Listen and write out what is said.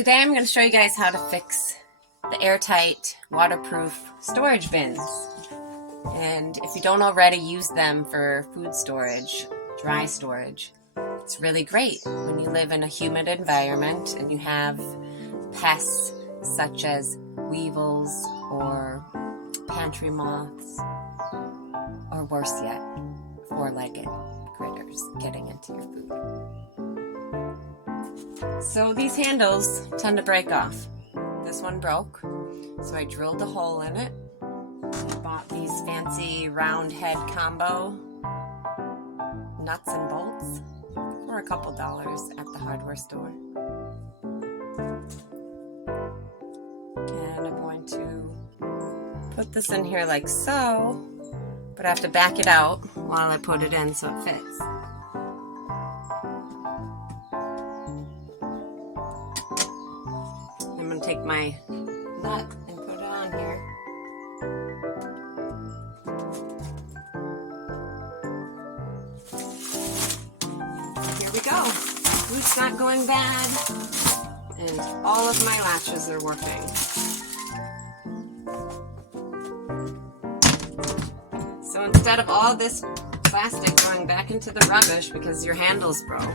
Today I'm going to show you guys how to fix the airtight waterproof storage bins. And if you don't already use them for food storage, dry storage, it's really great when you live in a humid environment and you have pests such as weevils or pantry moths, or worse yet, four-legged critters getting into your food. So these handles tend to break off. This one broke, so I drilled a hole in it. I bought these fancy round head combo nuts and bolts for a couple dollars at the hardware store. And I'm going to put this in here like so, but I have to back it out while I put it in so it fits. I'm going to take my nut and put it on here. Here we go. Food's not going bad, and all of my latches are working. So instead of all this plastic going back into the rubbish because your handles broke,